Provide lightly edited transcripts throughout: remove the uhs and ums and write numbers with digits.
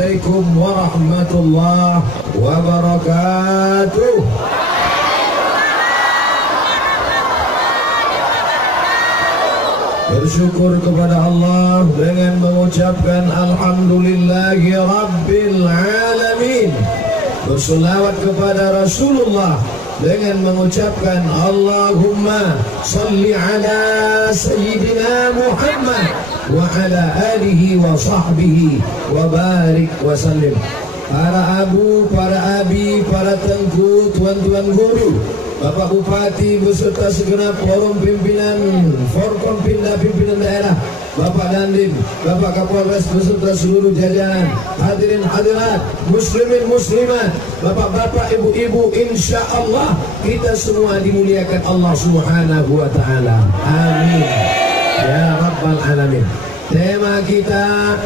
Assalamualaikum warahmatullahi wabarakatuh. Bersyukur kepada Allah dengan mengucapkan Alhamdulillahi Rabbil Alamin. Berselawat kepada Rasulullah dengan mengucapkan Allahumma salli ala Sayyidina Muhammad wa ala alihi wa sahbihi wa barik wa sallim. Para abu, para abi, para tengku, tuan-tuan guru, Bapak Bupati beserta segenap forum pimpinan, Forkom pimpinan daerah, Bapak Dandim, Bapak Kapolres beserta seluruh jajaran, hadirin hadirat, muslimin muslimat, bapak-bapak, ibu-ibu, insya Allah kita semua dimuliakan Allah Subhanahu wa Ta'ala. Amin ya Rabbal Alamin. Tema kita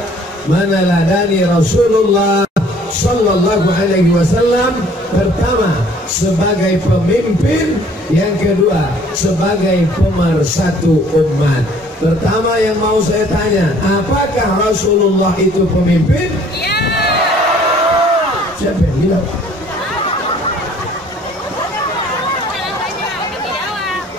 meneladani Rasulullah Sallallahu Alaihi Wasallam. Pertama sebagai pemimpin, yang kedua sebagai pemersatu umat. Pertama yang mau saya tanya, apakah Rasulullah itu pemimpin? Ya. Siapa yang bilang?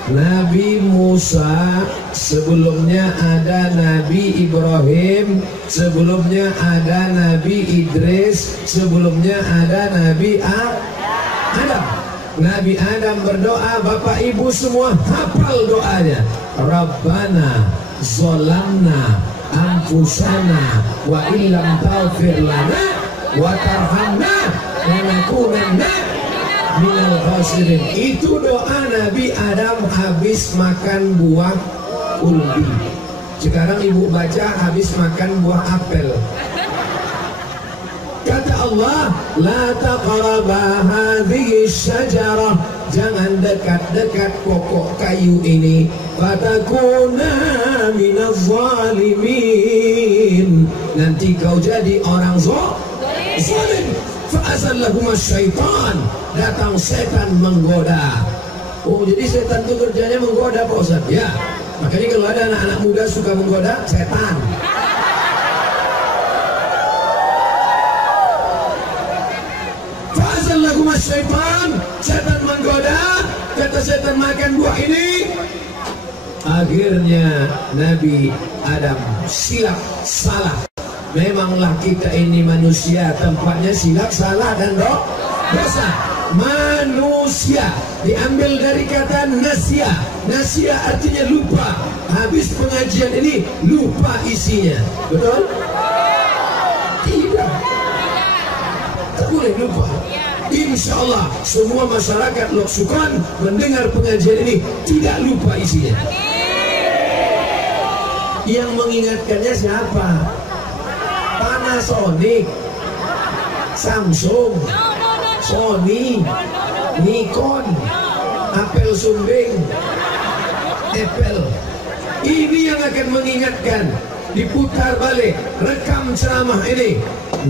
Nabi Musa, sebelumnya ada Nabi Ibrahim, sebelumnya ada Nabi Idris, sebelumnya ada Nabi Adam. Nabi Adam berdoa, Bapak Ibu semua hafal doanya. Rabbana zolamna anfusana wa illam taghfir lana wa tarhamna lanakunanna minal khasirin. Itu doa Nabi Adam habis makan buah kulbi. Sekarang ibu baca habis makan buah apel. Kata Allah, la taqraba hadhihi syajarah, jangan dekat-dekat pokok kayu ini, fatakuna minaz zalimin, nanti kau jadi orang zalim. Fa'azallahuma syaitan, datang setan menggoda. Oh, jadi setan itu kerjanya menggoda Pak Ustaz? Ya, makanya kalau ada anak-anak muda suka menggoda setan. Fa'azallahuma syaitan, setan menggoda. Kata setan, makan buah ini. Akhirnya Nabi Adam silap, salah. Memanglah kita ini manusia, tempatnya silap, salah dan dosa. Manusia diambil dari kata nasya. Nasya artinya lupa. Habis pengajian ini lupa isinya. Betul? Tidak. Tak boleh lupa. Insya Allah semua masyarakat Lok Sukan mendengar pengajian ini tidak lupa isinya. Yang mengingatkannya siapa? Panasonic, Samsung, Sony, Nikon, Apple Sumbing, Apple. Ini yang akan mengingatkan. Diputar balik, rekam ceramah ini,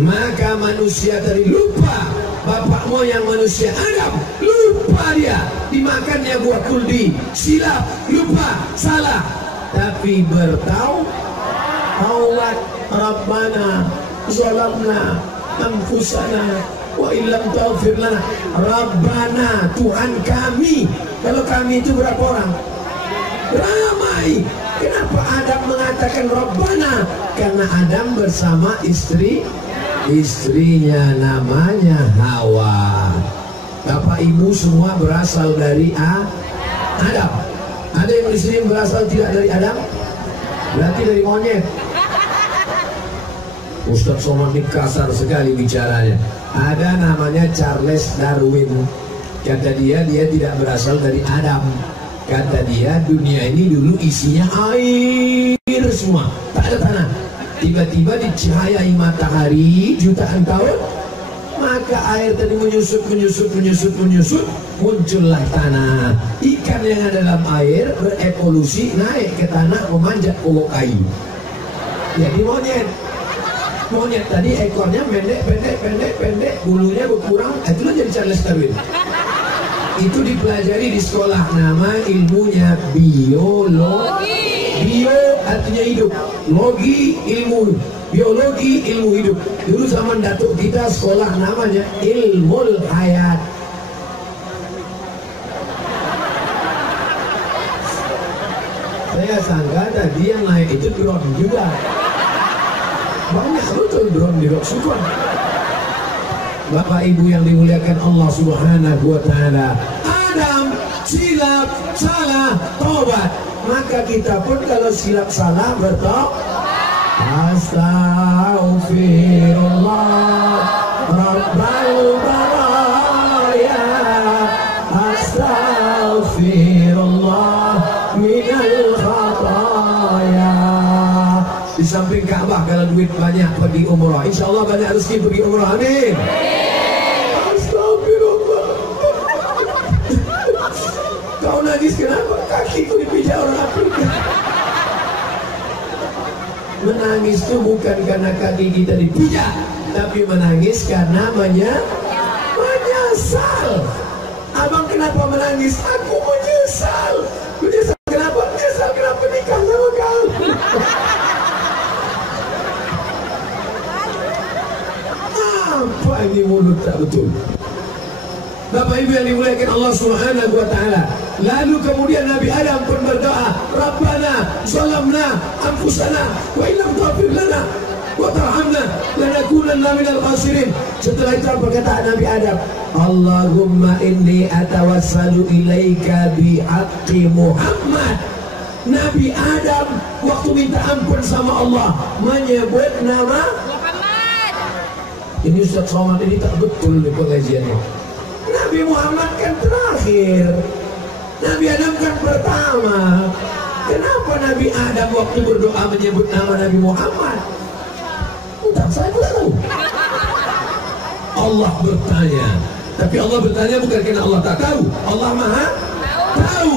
maka manusia tadi lupa. Bapak moyang manusia Adam lupa, dia dimakannya buah kuldi, silap, lupa, salah. Tapi bertaubat, Rabbana zalamna anfusana wa illam taghfir lana. Rabbana, Tuhan kami. Kalau kami itu berapa orang? Ramai. Kenapa Adam mengatakan Rabbana? Karena Adam bersama istrinya namanya Hawa. Bapak Ibu semua berasal dari Adam. Ada yang di sini berasal tidak dari Adam? Berarti dari monyet. Ustadz Somad ini kasar sekali bicaranya. Ada namanya Charles Darwin. Kata dia tidak berasal dari Adam. Kata dia dunia ini dulu isinya air semua, tak ada tanah. Tiba-tiba dicahayai matahari jutaan tahun, maka air tadi menyusut, muncullah tanah. Ikan yang ada dalam air berevolusi naik ke tanah memanjat pokok kayu. Jadi monyet. Monyet tadi ekornya pendek, bulunya berkurang, itulah jadi Charles Darwin. Itu dipelajari di sekolah, nama ilmunya biologi. Bio artinya hidup, logi ilmu. biologi, ilmu hidup. Dulu zaman datuk kita sekolah namanya ilmu hayat. Saya sangka tadi yang naik itu drone juga. Banyak betul drone di Roksukon. Bapak Ibu yang dimuliakan Allah Subhanahu wa Ta'ala, Adam silap salah tobat, maka kita pun kalau silap salah bertobat. Astaghfirullah Rabbal baraya, astaghfirullah minal khataya. Di samping Ka'bah kalau duit banyak pergi umrah, insya Allah banyak rezeki pergi umrah, amin. Astagfirullah. Kau nangis kenapa? Kakiku dipijak orang Afrika. Menangis itu bukan karena kaki kita dipijak, tapi menangis karena menyesal. Abang kenapa menangis? Aku menyesal. Menyesal kenapa? Menyesal kenapa nikah sama kau. Apa ini mulut tak betul? Bapak Ibu yang dimuliakan Allah Subhanahu wa Ta'ala. Lalu kemudian Nabi Adam pun berdoa, Rabbana zalamna anfusana wa illam taghfir lana wa tarhamna lanakunanna minal khasirin. Setelah itu perkataan Nabi Adam, Allahumma inni atawassalu ilaika bihaqqi Muhammad. Nabi Adam waktu minta ampun sama Allah menyebut nama Muhammad. Ini Ustaz Somad ini tak betul di pengajiannya. Nabi Muhammad kan terakhir, Nabi Adam kan pertama. Kenapa Nabi Adam waktu berdoa menyebut nama Nabi Muhammad? Entah, saya tidak tahu. Allah bertanya, tapi Allah bertanya bukan karena Allah tak tahu. Allah Maha tahu.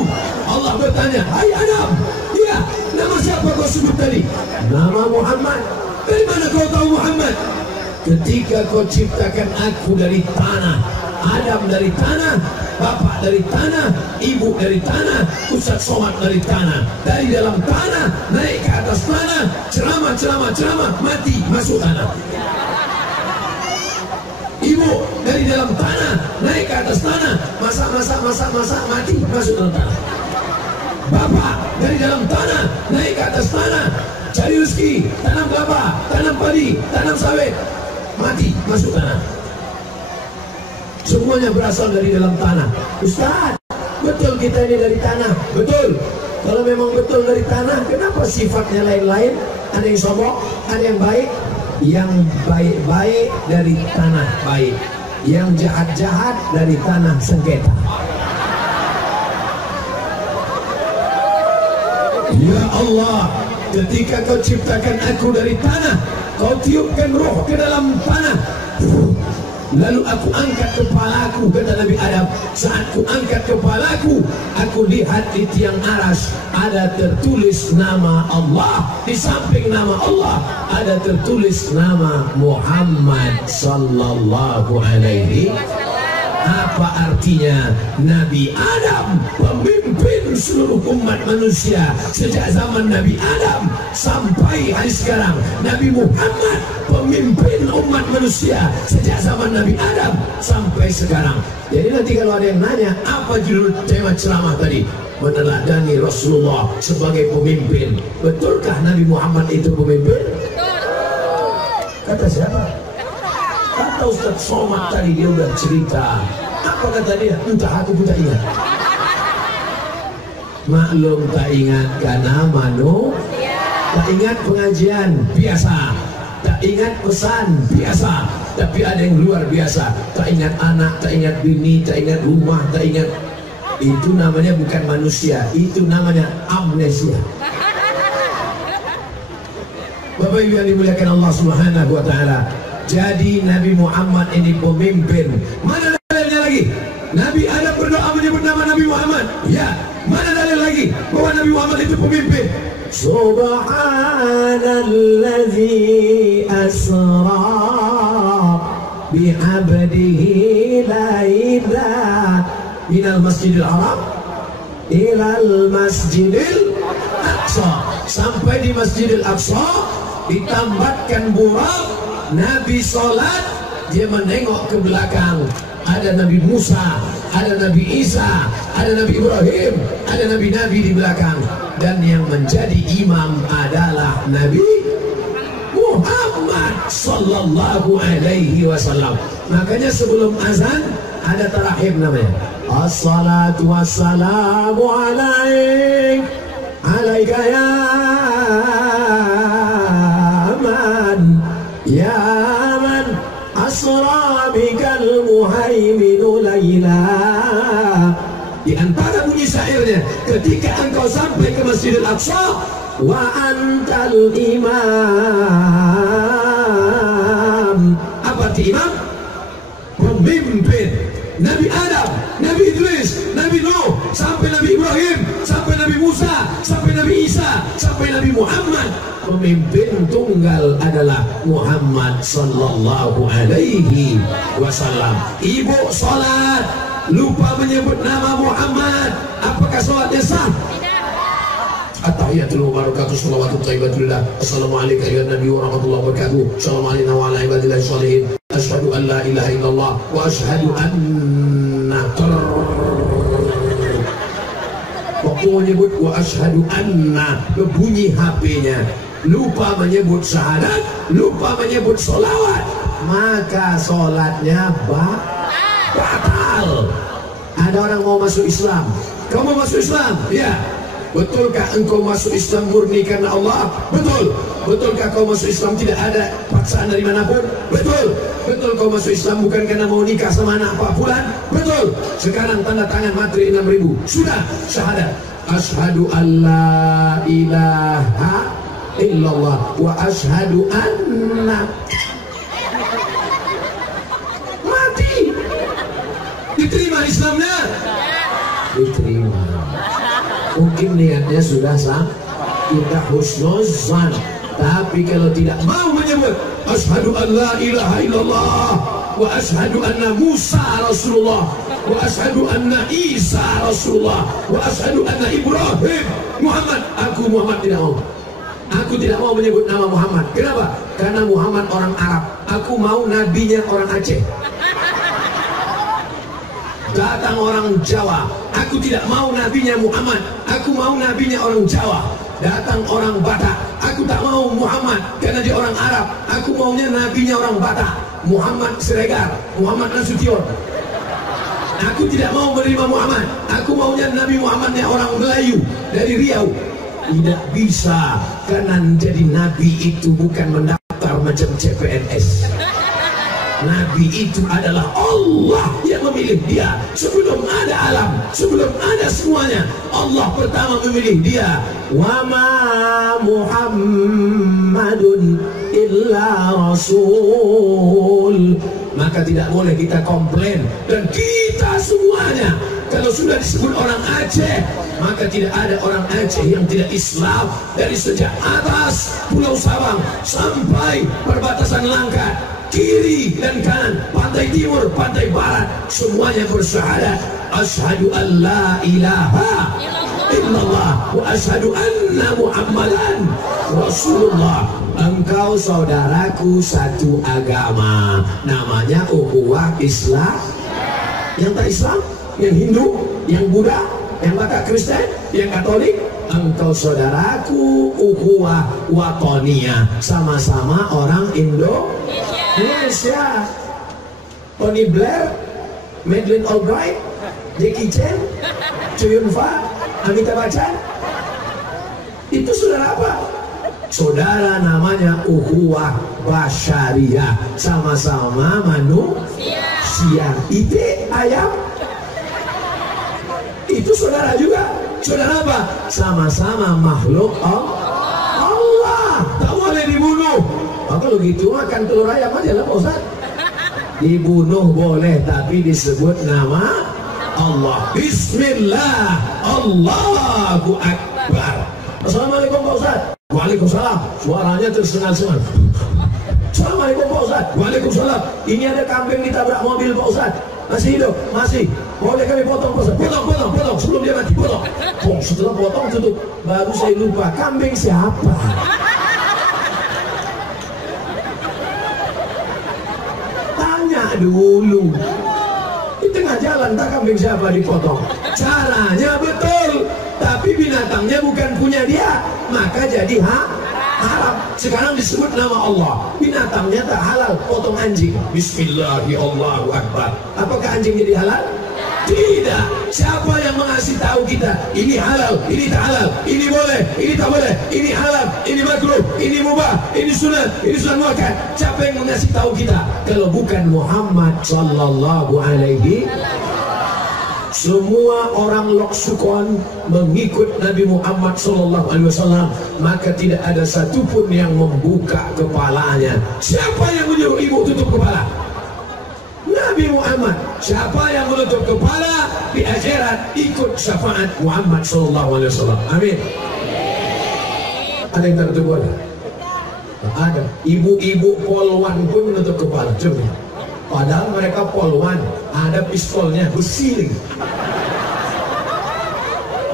Allah bertanya, hai Adam, iya, nama siapa kau sebut tadi? Nama Muhammad. Dari mana kau tahu Muhammad? Ketika kau ciptakan aku dari tanah, Adam dari tanah, bapak dari tanah, ibu dari tanah, Ustaz Somad dari tanah. Dari dalam tanah naik ke atas tanah, ceramah, mati masuk tanah. Ibu dari dalam tanah naik ke atas tanah, masak, mati masuk dalam tanah. Bapak dari dalam tanah naik ke atas tanah, cari rezeki, tanam kelapa, tanam padi, tanam sawit, mati masuk tanah. Semuanya berasal dari dalam tanah. Ustaz, betul kita ini dari tanah? Betul. Kalau memang betul dari tanah, kenapa sifatnya lain-lain? Ada yang sombong, ada yang baik. Yang baik-baik dari tanah baik, yang jahat-jahat dari tanah sengketa. Ya Allah, ketika kau ciptakan aku dari tanah, kau tiupkan roh ke dalam tanah, lalu aku angkat kepalaku, kata Nabi Adam. Saat ku angkat kepalaku, aku lihat di tiang aras ada tertulis nama Allah. Di samping nama Allah ada tertulis nama Muhammad sallallahu alaihi. Apa artinya? Nabi Adam pemimpin seluruh umat manusia sejak zaman Nabi Adam sampai hari sekarang. Nabi Muhammad pemimpin umat manusia sejak zaman Nabi Adam sampai sekarang. Jadi nanti kalau ada yang nanya apa judul tema ceramah tadi, meneladani Rasulullah sebagai pemimpin. Betulkah Nabi Muhammad itu pemimpin? Kata siapa? Kata Ustaz Somad tadi, dia udah cerita. Apa kata dia? Entah, aku pun tak ingat. Maklum tak ingat karena manusia. Tak ingat pengajian biasa, tak ingat pesan biasa, tapi ada yang luar biasa. Tak ingat anak, tak ingat bini, tak ingat rumah, tak ingat. Itu namanya bukan manusia, itu namanya amnesia. Bapak Ibu yang dimuliakan Allah Subhanahu wa Ta'ala. Jadi Nabi Muhammad ini pemimpin. Mana dalilnya lagi? Nabi Adam berdoa menyebut nama Nabi Muhammad. Ya, mana dalil lagi bahwa Nabi Muhammad itu pemimpin? Subhanalladzi asra bi'abdihi laila minal masjidil haram ilal masjidil aqsa. Sampai di Masjidil Aqsa, ditambatkan burak, Nabi sholat, dia menengok ke belakang. Ada Nabi Musa, ada Nabi Isa, ada Nabi Ibrahim, ada Nabi-Nabi di belakang. Dan yang menjadi imam adalah Nabi Muhammad sallallahu alaihi wasallam. Makanya sebelum azan ada tarahib namanya. Assalatu wassalamu alaika ya man ya man asra bikal muhaiminu layla. Di antara bunyi syairnya, ketika engkau sampai ke Masjidil Aqsa, wa antal imam. Apa arti imam? Pemimpin. Nabi Adam, Nabi Idris, Nabi Nuh, sampai Nabi Ibrahim, sampai Nabi Musa, sampai Nabi Isa, sampai Nabi Muhammad. Pemimpin tunggal adalah Muhammad sallallahu alaihi wasallam. Ibu sholat, lupa menyebut nama Muhammad, apakah sholatnya sah? At-tahiyatul mubarakatuh shalawatut thayyibatullah. Assalamualaikum ya Nabi wa rahmatullahi wa barakatuh. Assalamualaikum wa ala ibadillah sholihin. Asyhadu an la ilaha illallah wa asyhadu anna waktu menyebut wa asyhadu anna, bunyi HP-nya, lupa menyebut syahadat, lupa menyebut sholawat, maka sholatnya batal. Ada orang mau masuk Islam, kamu mau masuk Islam? Ya. Betulkah engkau masuk Islam murni karena Allah? Betul. Betulkah kau masuk Islam tidak ada paksaan dari manapun? Betul. Betul kau masuk Islam bukan karena mau nikah sama anak Pak Fulan? Betul. Sekarang tanda tangan materi 6.000. Sudah syahadat. Asyhadu an la ilaha illallah wa asyhadu anna. Mati. Diterima Islamnya? Diterima. Mungkin niatnya sudah sah, kita husnuzan. Tapi kalau tidak mau menyebut asyhadu an la ilaha illallah wa asyhadu anna Musa Rasulullah wa asyhadu anna Isa Rasulullah wa asyhadu anna Ibrahim Muhammad, aku Muhammad tidak mau. Aku tidak mau menyebut nama Muhammad. Kenapa? Karena Muhammad orang Arab. Aku mau nabinya orang Aceh. Datang orang Jawa, aku tidak mau nabinya Muhammad, aku mau nabinya orang Jawa. Datang orang Batak, aku tak mau Muhammad karena dia orang Arab, aku maunya nabinya orang Batak, Muhammad Siregar, Muhammad Nasution. Aku tidak mau menerima Muhammad, aku maunya Nabi Muhammadnya orang Melayu dari Riau. Tidak bisa, karena jadi nabi itu bukan mendaftar macam CPNS. Nabi itu adalah Allah yang memilih dia. Sebelum ada alam, sebelum ada semuanya, Allah pertama memilih dia. Wa ma Muhammadun illa rasul. Maka tidak boleh kita komplain. Dan kita semuanya, kalau sudah disebut orang Aceh, maka tidak ada orang Aceh yang tidak Islam. Dari sejak atas Pulau Sawang sampai perbatasan Langkat, kiri dan kanan, pantai timur, pantai barat, semuanya bersyahadat asyhadu an la ilaha illallah wa asyhadu anna Muhammadan Rasulullah. Engkau saudaraku satu agama, namanya ukhuwah Islam. Yang tak Islam, yang Hindu, yang Buddha, yang Batak Kristen, yang Katolik, engkau saudaraku ukhuwah watoniyah, sama-sama orang Indonesia. Tony Blair, Madeleine Albright, Jackie Chan, Chow Yun Fat, Amitabh Bachchan, itu saudara apa? Saudara namanya ukhuwah basyariah, sama-sama manusia. Ite ayam itu saudara juga. Saudara apa? Sama-sama makhluk Allah. Tak boleh dibunuh. Kalau gitu makan telur ayam aja lah Pak Ustaz. Dibunuh boleh, tapi disebut nama Allah. Bismillah, Allahu Akbar. Assalamualaikum Pak Ustaz. Waalaikumsalam. Suaranya tersengal-sengal. Assalamualaikum Pak Ustaz. Waalaikumsalam. Ini ada kambing ditabrak mobil Pak Ustaz. Masih hidup? Masih. Boleh kami potong Pak Ustaz? Potong sebelum dia mati. Potong. Setelah potong tutup. Baru saya lupa, kambing siapa? dulu. Di tengah jalan tak kambing siapa dipotong. Caranya betul, tapi binatangnya bukan punya dia, maka jadi haram. Sekarang disebut nama Allah, binatangnya tak halal, potong anjing. Bismillahirrahmanirrahim. Apakah anjing jadi halal? Tidak. Siapa yang mengasih tahu kita ini halal, ini tak halal, ini boleh, ini tak boleh, ini halal, ini makruh, ini mubah, ini sunat muakkad? Siapa yang mengasih tahu kita kalau bukan Muhammad sallallahu alaihi? Semua orang Loksukon mengikut Nabi Muhammad sallallahu alaihi wasallam, maka tidak ada satupun yang membuka kepalanya. Siapa yang menyuruh ibu tutup kepala? Nabi Muhammad. Siapa yang menutup kepala di akhirat ikut syafaat Muhammad sallallahu alaihi wasallam. Amin. Ada yang tertutup ada? Ada. Ibu-ibu polwan pun menutup kepala. Coba. Padahal mereka polwan, ada pistolnya besi.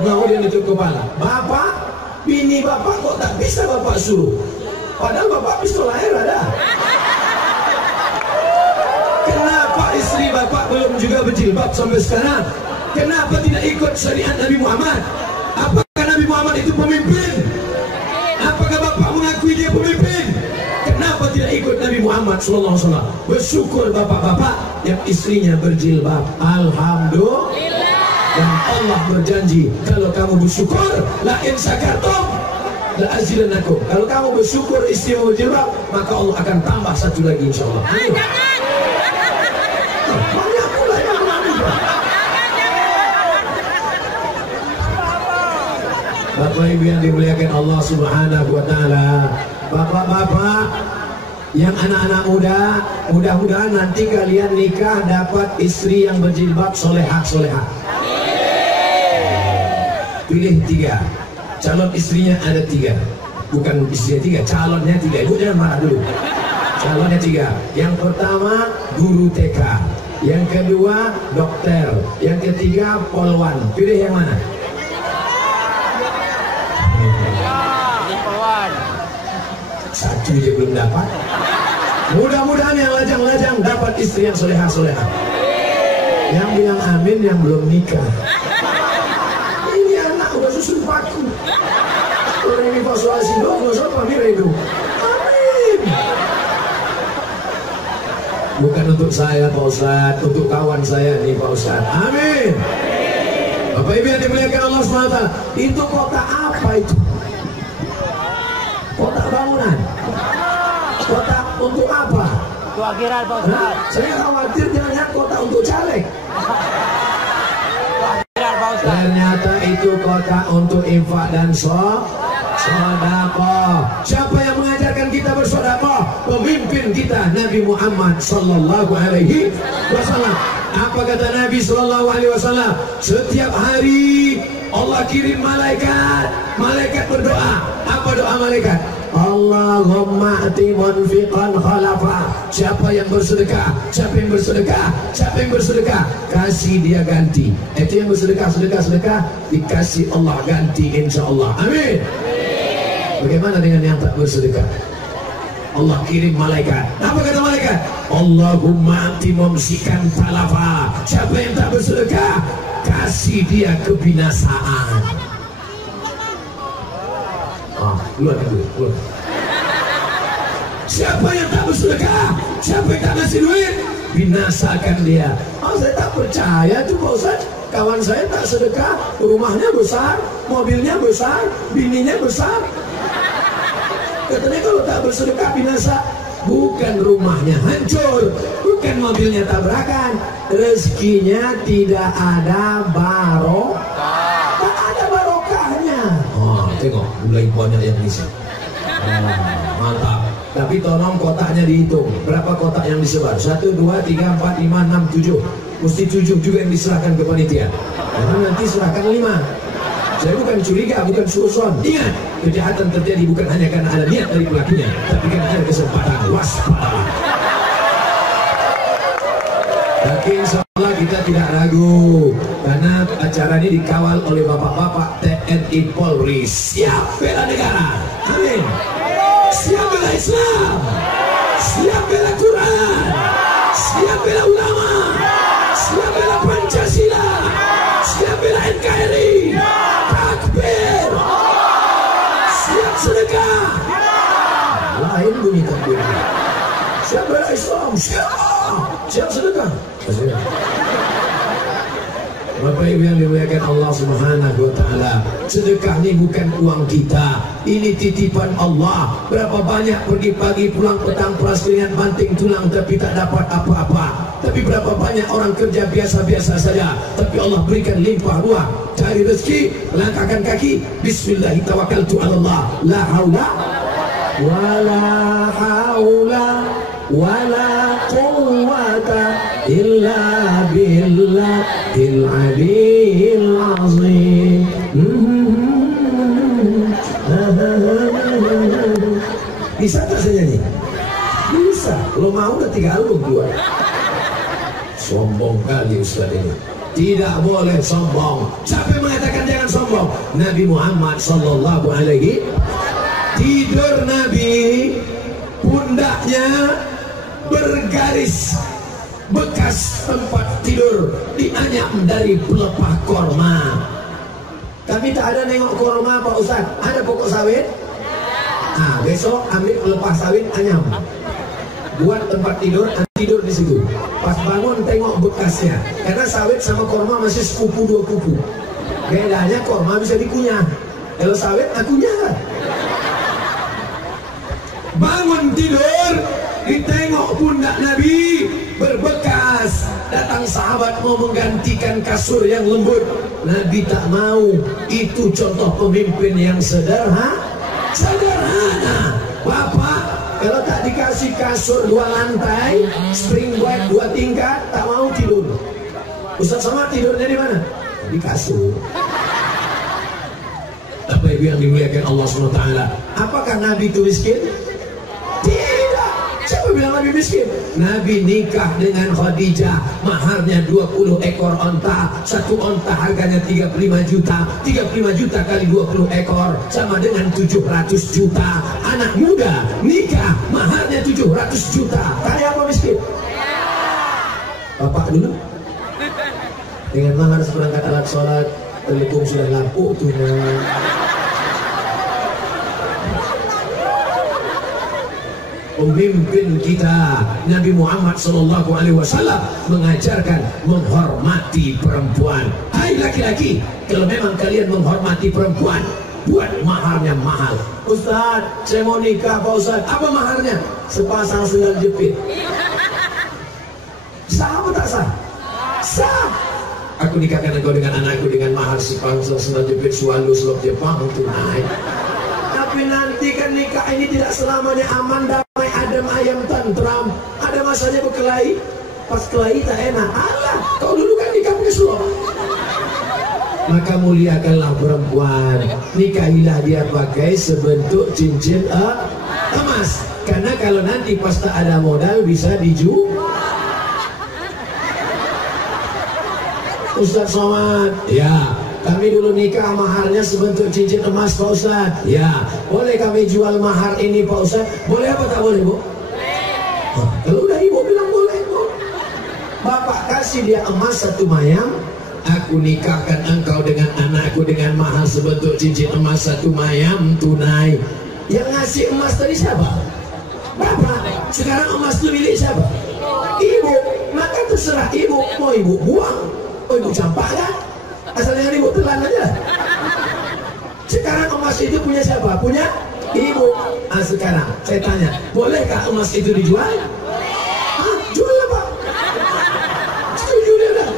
Mau dia nutup kepala. Bapak, bini bapak kok tak bisa bapak suruh? Padahal bapak pistol air ada. Kenapa istri bapak belum juga berjilbab sampai sekarang? Kenapa tidak ikut syariat Nabi Muhammad? Apakah Nabi Muhammad itu pemimpin? Apakah bapak mengakui dia pemimpin? Kenapa tidak ikut Nabi Muhammad SAW? Bersyukur bapak-bapak yang istrinya berjilbab. Alhamdulillah. Dan Allah berjanji, kalau kamu bersyukur, la in syakartum la azidannakum. Kalau kamu bersyukur istrimu berjilbab, maka Allah akan tambah satu lagi insyaallah. Amin. Bapak Ibu yang dimuliakan Allah Subhanahu wa taala, bapak-bapak yang anak-anak muda, mudah-mudahan nanti kalian nikah dapat istri yang berjilbab solehah. Pilih 3. Calon istrinya ada 3. Bukan istrinya 3, calonnya 3. Ibu jangan marah dulu. Calonnya 3. Yang pertama guru TK, yang kedua dokter, yang ketiga polwan. Pilih yang mana? Satu aja belum dapat. Mudah-mudahan yang lajang-lajang dapat istri yang solehah. Yang bilang amin yang belum nikah. Ini anak udah susun paku. Orang ini persuasi dong, nggak usah pamir itu. Amin. Bukan untuk saya Pak Ustadz, untuk kawan saya nih Pak Ustadz. Amin. Bapak Ibu yang dimuliakan Allah SWT, itu kota apa itu? Kota bangunan. Kota untuk apa? Untuk akhirat Pak Ustaz. Saya khawatir jangan kota untuk caleg. Ternyata itu kota untuk infak dan sedekah. Siapa yang mengajarkan kita bersedekah? Pemimpin kita Nabi Muhammad sallallahu alaihi wasallam. Apa kata Nabi sallallahu alaihi wasallam? Setiap hari Allah kirim malaikat berdoa. Apa doa malaikat? Allahumma ati munfiqan khalafa. Siapa yang bersedekah, kasih dia ganti. Itu yang bersedekah dikasih Allah ganti insyaallah. Amin. Bagaimana dengan yang tak bersedekah? Allah kirim malaikat. Apa kata malaikat? Allahumma ati mumsikan talafa. Siapa yang tak bersedekah, kasih dia kebinasaan. Keluar. Siapa yang tak bersedekah, siapa yang tak ngasih duit, binasakan dia. Saya tak percaya tuh Pak Ustaz. Kawan saya tak sedekah, rumahnya besar, mobilnya besar, bininya besar. Katanya kalau tak bersedekah binasa. Bukan rumahnya hancur, bukan mobilnya tabrakan, rezekinya tidak ada tak ada barokahnya. Tengok, mulai banyak yang bisa. Mantap. Tapi tolong kotaknya dihitung. Berapa kotak yang disebar? 1, 2, 3, 4, 5, 6, 7. Mesti 7 juga yang diserahkan ke panitia. Karena nanti serahkan 5. Saya bukan curiga, bukan suudzon. Ingat, kejahatan terjadi bukan hanya karena ada niat dari pelakunya, tapi karena ada kesempatan. Waspada. Tapi insya Allah kita tidak ragu, karena acara ini dikawal oleh bapak-bapak TNI Polri. Siap bela negara. Amin. Siap bela Islam. Siap bela Quran. Siap bela bela Islam. Siap sedekah. Bapak Ibu yang dimuliakan Allah Subhanahu wa taala, sedekah ini bukan uang kita, ini titipan Allah. Berapa banyak pergi pagi pulang petang peras keringat banting tulang tapi tak dapat apa-apa. Tapi berapa banyak orang kerja biasa-biasa saja tapi Allah berikan limpah ruah. Cari rezeki, langkahkan kaki, bismillah tawakkaltu 'ala Allah, la haula wala haula wala quwwata illa billahil aliyyil azim. Bisa tak saya nyanyi? Bisa. Lo mau udah 3 album keluar. Sombong kali Ustaz ini. Tidak boleh sombong. Siapa yang mengatakan jangan sombong? Nabi Muhammad sallallahu alaihi. Tidur Nabi, pundaknya bergaris bekas tempat tidur dianyam dari pelepah korma. Kami tak ada nengok korma Pak Ustaz. Ada pokok sawit. Nah, besok ambil pelepah sawit anyam. Buat tempat tidur, tidur di situ. Pas bangun tengok bekasnya. Karena sawit sama korma masih sepupu 2 kuku. Bedanya korma bisa dikunyah. Kalau sawit akunyah kan. Bangun tidur, ditengok pundak Nabi berbekas. Datang sahabat mau menggantikan kasur yang lembut. Nabi tak mau. Itu contoh pemimpin yang sederhana. Bapak kalau tak dikasih kasur 2 lantai, spring bed 2 tingkat, tak mau tidur. Ustaz Somad tidurnya di mana? Di kasur. Bapak Ibu yang dimuliakan Allah SWT, apakah Nabi itu miskin? Tidak. Siapa bilang Nabi miskin? Nabi nikah dengan Khadijah, maharnya 20 ekor onta. 1 onta harganya 35 juta. 35 juta kali 20 ekor sama dengan 700 juta. Anak muda nikah, maharnya 700 juta. Kaya apa miskin? Bapak dulu dengan mahar seperangkat alat sholat, telepon sudah lapuk tuh. Pemimpin kita Nabi Muhammad SAW mengajarkan menghormati perempuan. Hai laki-laki, kalau memang kalian menghormati perempuan, buat maharnya mahal. Ustaz, saya mau nikah Pak Ustaz. Apa maharnya? Sepasang sendal jepit. Sah apa tak sah? Sah. Aku nikahkan engkau dengan anakku dengan mahar sepasang sendal jepit Suwalu Selok Jepang tunai. Tapi nanti kan nikah ini tidak selamanya aman, damai, adem, ayam, tentram. Ada masanya berkelahi. Pas kelahi tak enak. Alah, kau dulu kan nikah pakai selop. Maka muliakanlah perempuan. Nikahilah dia pakai sebentuk cincin emas. Karena kalau nanti pas tak ada modal bisa dijual. Ustaz Somad, ya. Kami dulu nikah maharnya sebentuk cincin emas Pak Ustaz. Ya, boleh kami jual mahar ini Pak Ustaz? Boleh apa tak boleh Bu? Boleh. Kalau udah ibu bilang boleh Bu. Bapak kasih dia emas 1 mayam. Aku nikahkan engkau dengan anakku dengan mahar sebentuk cincin emas 1 mayam tunai. Yang ngasih emas tadi siapa? Bapak. Sekarang emas itu milik siapa? Ibu. Maka terserah ibu. Mau ibu buang, mau ibu campak kan? Asalnya ibu telan aja. Sekarang emas itu punya siapa? Punya ibu. Sekarang saya tanya, bolehkah emas itu dijual? Jual lah Pak. Setuju dia dah.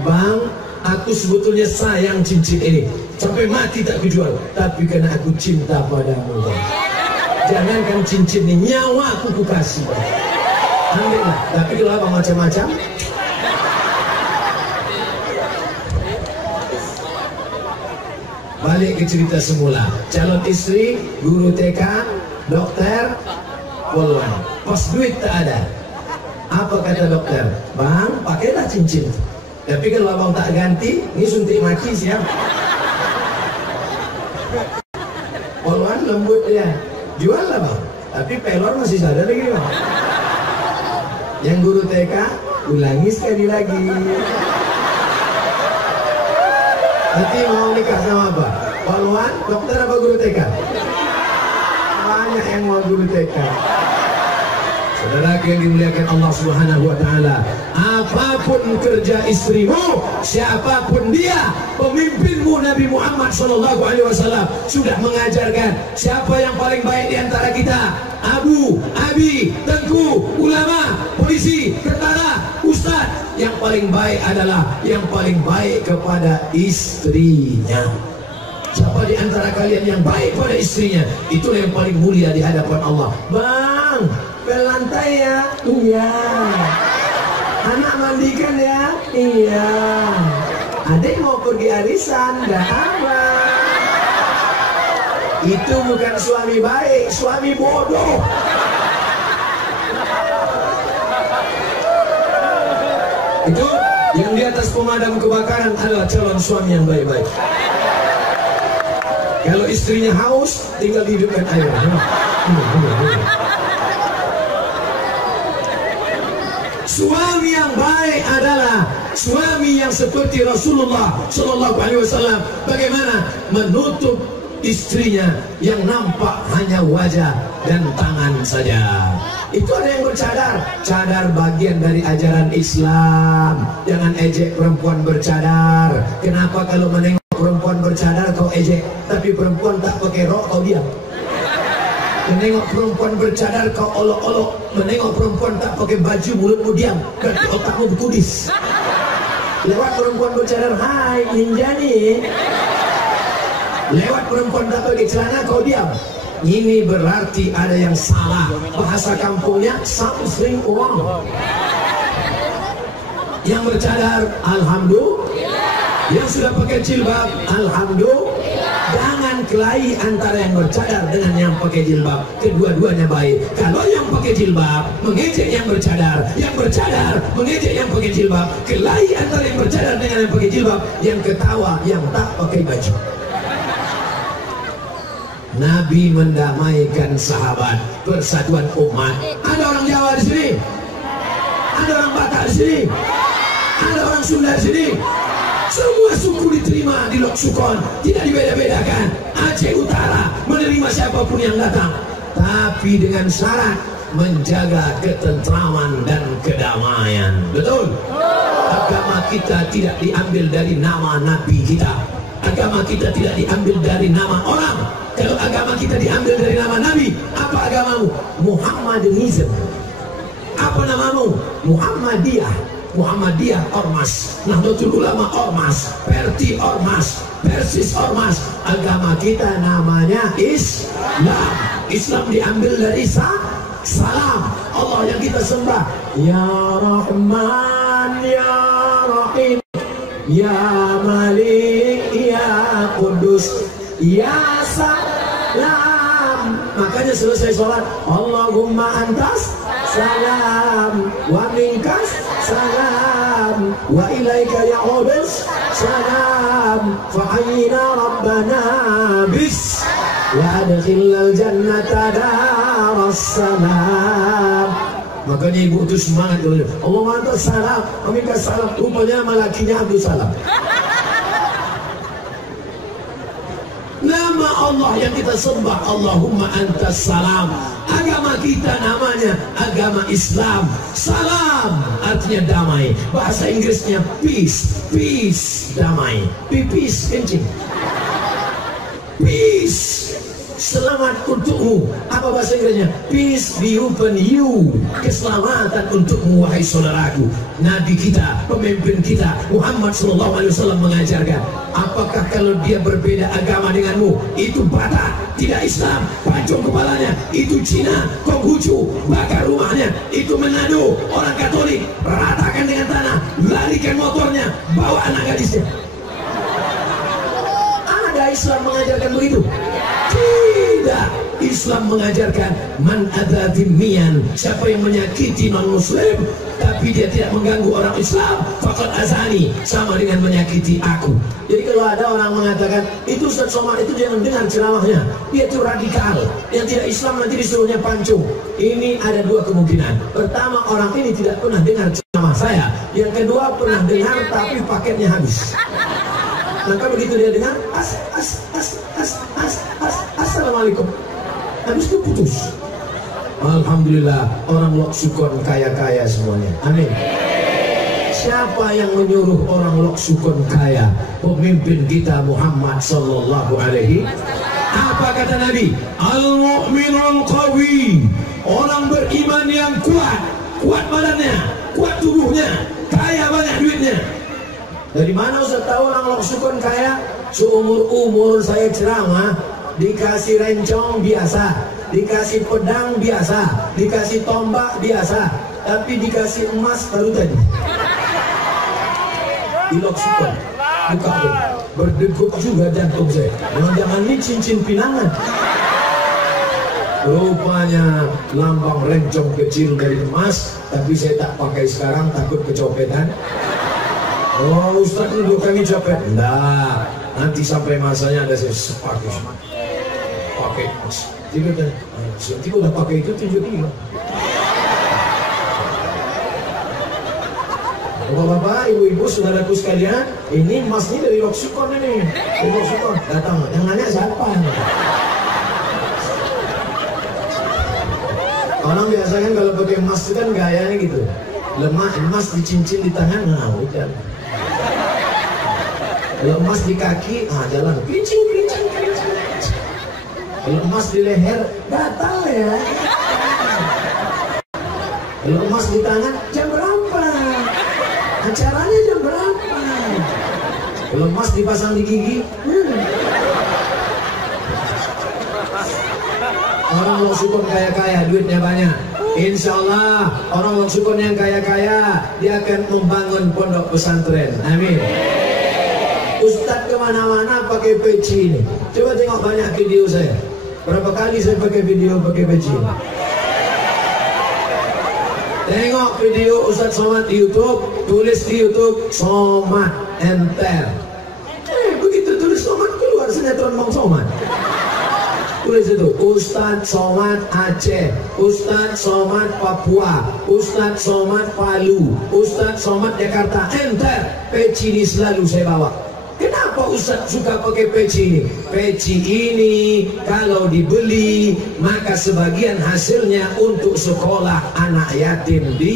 Bang, aku sebetulnya sayang cincin ini. Sampai mati tak kujual. Tapi karena aku cinta padamu Bang. Jangankan cincin ini, nyawa aku kasih Bang. Ambil lah. Tapi kalau apa macam-macam, balik ke cerita semula. Calon istri, guru TK, dokter, poluan. Pas duit tak ada. Apa kata dokter? Bang, pakailah cincin. Tapi kalau abang tak ganti, ini suntik mati siap. Poluan lembut ya. Jual lah Bang. Tapi pelor masih ada lagi Bang. Yang guru TK, ulangi sekali lagi. Nanti mau nikah sama apa? Poluan, dokter apa guru TK? Banyak yang mau guru TK. Lelaki yang dimuliakan Allah Subhanahu wa taala, apapun kerja istrimu, siapapun dia, pemimpinmu Nabi Muhammad sallallahu alaihi wasallam sudah mengajarkan siapa yang paling baik di antara kita. Abu, Abi, Tengku, ulama, polisi, tentara, ustaz, yang paling baik adalah yang paling baik kepada istrinya. Siapa di antara kalian yang baik pada istrinya, itulah yang paling mulia di hadapan Allah. Bang, belantai ya? Iya. Anak mandikan ya? Iya. Adik mau pergi arisan? Dah apa? Itu bukan suami baik, suami bodoh. Itu yang di atas pemadam kebakaran adalah calon suami yang baik-baik. Kalau istrinya haus, tinggal hidupkan air. Suami yang baik adalah suami yang seperti Rasulullah Sallallahu Alaihi Wasallam. Bagaimana menutup istrinya yang nampak hanya wajah dan tangan saja. Itu ada yang bercadar. Cadar bagian dari ajaran Islam. Jangan ejek perempuan bercadar. Kenapa kalau menengok perempuan bercadar kau ejek, tapi perempuan tak pakai rok kau diam? Menengok perempuan bercadar kau olok-olok, menengok perempuan tak pakai baju mulutmu diam, berarti otakmu berkudis. Lewat perempuan bercadar, hai ninja nih. Lewat perempuan tak pakai celana kau diam. Ini berarti ada yang salah. Bahasa kampungnya something wrong. Yang bercadar, alhamdulillah. Yang sudah pakai jilbab, alhamdulillah. Jangan kelahi antara yang bercadar dengan yang pakai jilbab. Kedua-duanya baik. Kalau yang pakai jilbab mengejek yang bercadar mengejek yang pakai jilbab, kelahi antara yang bercadar dengan yang pakai jilbab, yang ketawa yang tak pakai baju. Nabi mendamaikan sahabat, persatuan umat. Ada orang Jawa di sini, ada orang Batak di sini, ada orang Sunda di sini. Semua suku diterima di Lok Sukon, tidak dibeda-bedakan. Aceh Utara menerima siapapun yang datang, tapi dengan syarat menjaga ketentraman dan kedamaian. Betul? Agama kita tidak diambil dari nama Nabi kita. Agama kita tidak diambil dari nama orang. Kalau agama kita diambil dari nama Nabi, apa agamamu? Muhammadanism. Apa namamu? Muhammadiyah. Muhammadiyah Ormas, Nahdlatul Ulama Ormas, Perti Ormas, Persis Ormas. Agama kita namanya Islam. Islam diambil dari salam. Allah yang kita sembah, Ya Rahman, Ya Rahim, Ya Malik, Ya Kudus, Ya Salam. Makanya selesai sholat, Allahumma antas salam wa minkas salam wa ilaika ya'udus salam fa'ayina rabbana bis wa adkhilal jannata daras salam. Makanya ibu itu semangat, Allahumma antas salam wa minkas salam. Rupanya malakinya Abdul Salam. Nama Allah yang kita sembah, Allahumma antas salam. Agama kita namanya agama Islam. Salam artinya damai. Bahasa Inggrisnya peace. Peace, damai. Pipis, kencing. Peace, selamat untukmu. Apa bahasa Inggrisnya? Peace be upon you. Keselamatan untukmu, wahai saudaraku. Nabi kita, pemimpin kita, Muhammad SAW mengajarkan, apakah kalau dia berbeda agama denganmu, itu Batak, tidak Islam, pancung kepalanya, itu Cina, Konghucu, bakar rumahnya, itu Manado, orang Katolik, ratakan dengan tanah, larikan motornya, bawa anak gadisnya. Ada Islam mengajarkan begitu? Tidak. Islam mengajarkan man adza dhimmiyan, siapa yang menyakiti non muslim tapi dia tidak mengganggu orang Islam, faqad azani, sama dengan menyakiti aku. Jadi kalau ada orang mengatakan itu Ustaz Somad itu jangan dengar ceramahnya, dia itu radikal, yang tidak Islam nanti disuruhnya pancung. Ini ada dua kemungkinan. Pertama, orang ini tidak pernah dengar ceramah saya. Yang kedua, pernah dengar tapi paketnya habis. Maka begitu dia dengar assalamualaikum, habis itu putus. Alhamdulillah orang Lok Sukon kaya-kaya semuanya. Amin. Siapa yang menyuruh orang Lok Sukon kaya? Pemimpin kita Muhammad sallallahu alaihi. Apa kata Nabi? Al-mu'minul qawi, orang beriman yang kuat, kuat badannya, kuat tubuhnya, kaya banyak duitnya. Dari mana Ustaz tahu orang Lok Sukon kaya? Seumur-umur saya ceramah, dikasih rencong biasa, dikasih pedang biasa, dikasih tombak biasa, tapi dikasih emas baru tadi. Di Lok Sukon, buka berdegup juga jantung saya. Jangan ini cincin pinangan. Rupanya lambang rencong kecil dari emas, tapi saya tak pakai sekarang takut kecopetan. Oh Ustaz ini kami copet. Enggak, nanti sampai masanya ada saya pakai emas. Nanti udah pakai itu 7 kilo. Bapak-bapak, ibu-ibu, saudaraku sekalian, ini emasnya dari Lok Sukon ini. Dari Lok Sukon, datang. Yang nanya siapa? Orang biasa kan kalau pakai emas itu kan gayanya gitu. Lemah emas dicincin di tangan, nah udah. Kalau emas di kaki, jalan kerincing. Kalau emas di leher, gatal ya. Kalau emas di tangan, jam berapa? Acaranya jam berapa? Kalau emas dipasang di gigi, orang Lok Sukon kaya-kaya, duitnya banyak. Insya Allah orang Lok Sukon yang kaya-kaya, dia akan membangun pondok pesantren. Amin. Ustadz kemana-mana pakai peci ini. Coba tengok banyak video saya. Berapa kali saya pakai video pakai peci? Tengok video Ustadz Somad di YouTube, tulis di YouTube Somad enter. Begitu tulis Somad keluar sinetron Bang Somad. Tulis itu Ustadz Somad Aceh, Ustadz Somad Papua, Ustadz Somad Palu, Ustadz Somad Jakarta, enter. Peci ini selalu saya bawa. Kenapa Ustadz suka pakai peci ini? Peci ini kalau dibeli maka sebagian hasilnya untuk sekolah anak yatim di